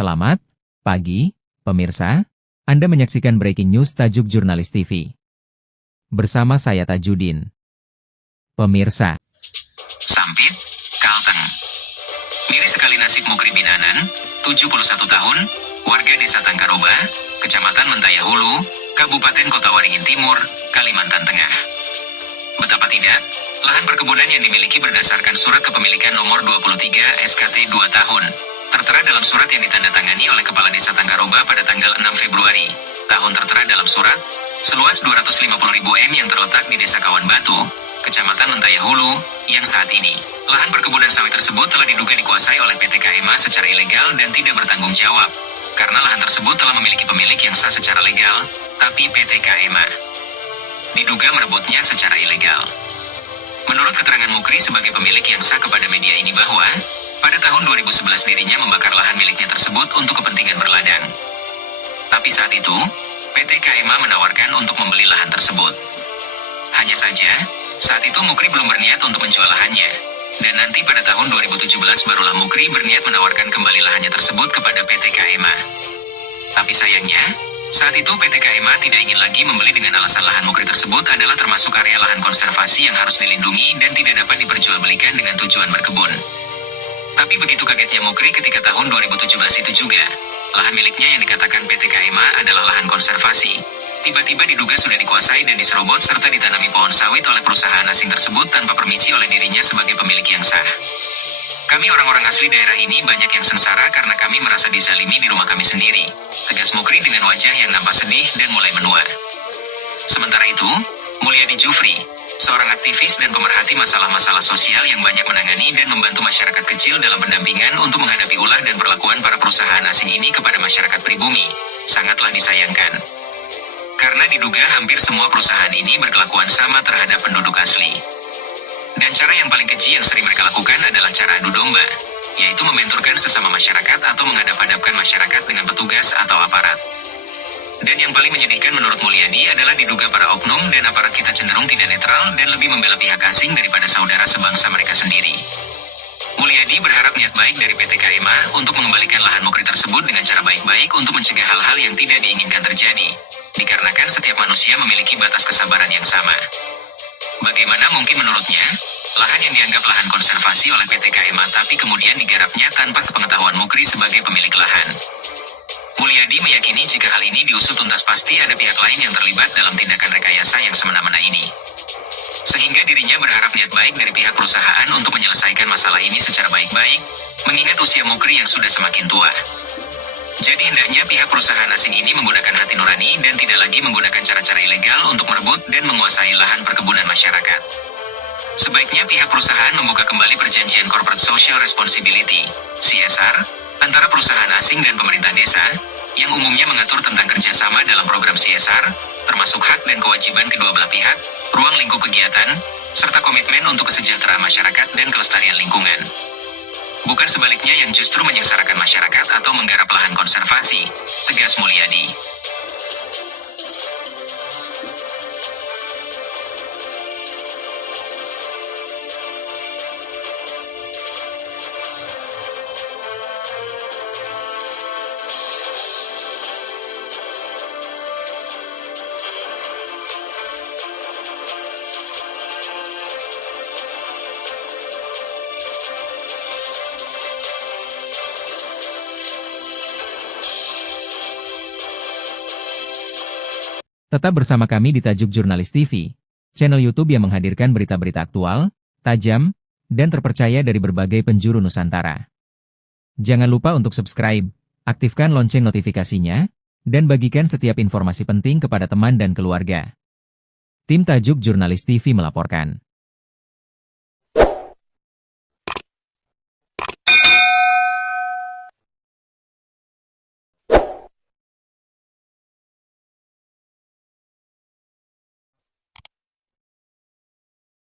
Selamat pagi, pemirsa. Anda menyaksikan Breaking News Tajuk Jurnalis TV. Bersama saya Tajudin. Pemirsa. Sampit, Kalteng. Miris sekali nasib Mukri bin Anan, 71 tahun, warga Desa Tangkaroba, Kecamatan Mentaya Hulu, Kabupaten Kota Waringin Timur, Kalimantan Tengah. Betapa tidak, lahan perkebunan yang dimiliki berdasarkan surat kepemilikan nomor 23 SKT 2 tahun, tertera dalam surat yang ditandatangani oleh Kepala Desa Tangkaroba pada tanggal 6 Februari. Tahun tertera dalam surat, seluas 250.000 m yang terletak di Desa Kawan Batu, Kecamatan Mentaya Hulu, yang saat ini, lahan perkebunan sawit tersebut telah diduga dikuasai oleh PT KMA secara ilegal dan tidak bertanggung jawab. Karena lahan tersebut telah memiliki pemilik yang sah secara legal, tapi PT KMA diduga merebutnya secara ilegal. Menurut keterangan Mukri sebagai pemilik yang sah kepada media ini bahwa, pada tahun 2011 dirinya membakar lahan miliknya tersebut untuk kepentingan berladang. Tapi saat itu, PT KMA menawarkan untuk membeli lahan tersebut. Hanya saja, saat itu Mukri belum berniat untuk menjual lahannya. Dan nanti pada tahun 2017 barulah Mukri berniat menawarkan kembali lahannya tersebut kepada PT KMA. Tapi sayangnya, saat itu PT KMA tidak ingin lagi membeli dengan alasan lahan Mukri tersebut adalah termasuk area lahan konservasi yang harus dilindungi dan tidak dapat diperjualbelikan dengan tujuan berkebun. Tapi begitu kagetnya Mukri ketika tahun 2017 itu juga, lahan miliknya yang dikatakan PT KMA adalah lahan konservasi, tiba-tiba diduga sudah dikuasai dan diserobot serta ditanami pohon sawit oleh perusahaan asing tersebut tanpa permisi oleh dirinya sebagai pemilik yang sah. Kami orang-orang asli daerah ini banyak yang sengsara karena kami merasa dizalimi di rumah kami sendiri, tegas Mukri dengan wajah yang nampak sedih dan mulai menua. Sementara itu, Mulyadi Jufri, seorang aktivis dan pemerhati masalah-masalah sosial yang banyak menangani dan membantu masyarakat kecil dalam pendampingan untuk menghadapi ulah dan perlakuan para perusahaan asing ini kepada masyarakat pribumi, sangatlah disayangkan. Karena diduga hampir semua perusahaan ini berkelakuan sama terhadap penduduk asli. Dan cara yang paling keji yang sering mereka lakukan adalah cara adu domba, yaitu membenturkan sesama masyarakat atau menghadap-hadapkan masyarakat dengan petugas atau aparat. Dan yang paling menyedihkan menurut Mulyadi adalah diduga para oknum dan aparat kita cenderung tidak netral dan lebih membela pihak asing daripada saudara sebangsa mereka sendiri. Mulyadi berharap niat baik dari PT KMA untuk mengembalikan lahan Mukri tersebut dengan cara baik-baik untuk mencegah hal-hal yang tidak diinginkan terjadi, dikarenakan setiap manusia memiliki batas kesabaran yang sama. Bagaimana mungkin menurutnya, lahan yang dianggap lahan konservasi oleh PT KMA tapi kemudian digarapnya tanpa sepengetahuan Mukri sebagai pemilik lahan. Mulyadi meyakini jika hal ini diusut tuntas pasti ada pihak lain yang terlibat dalam tindakan rekayasa yang semena-mena ini. Sehingga dirinya berharap niat baik dari pihak perusahaan untuk menyelesaikan masalah ini secara baik-baik, mengingat usia Mukri yang sudah semakin tua. Jadi hendaknya pihak perusahaan asing ini menggunakan hati nurani dan tidak lagi menggunakan cara-cara ilegal untuk merebut dan menguasai lahan perkebunan masyarakat. Sebaiknya pihak perusahaan membuka kembali perjanjian Corporate Social Responsibility, CSR, antara perusahaan asing dan pemerintah desa, yang umumnya mengatur tentang kerjasama dalam program CSR, termasuk hak dan kewajiban kedua belah pihak, ruang lingkup kegiatan, serta komitmen untuk kesejahteraan masyarakat dan kelestarian lingkungan. Bukan sebaliknya yang justru menyengsarakan masyarakat atau menggarap lahan konservasi, tegas Mulyadi. Tetap bersama kami di Tajuk Jurnalis TV, channel YouTube yang menghadirkan berita-berita aktual, tajam, dan terpercaya dari berbagai penjuru Nusantara. Jangan lupa untuk subscribe, aktifkan lonceng notifikasinya, dan bagikan setiap informasi penting kepada teman dan keluarga. Tim Tajuk Jurnalis TV melaporkan.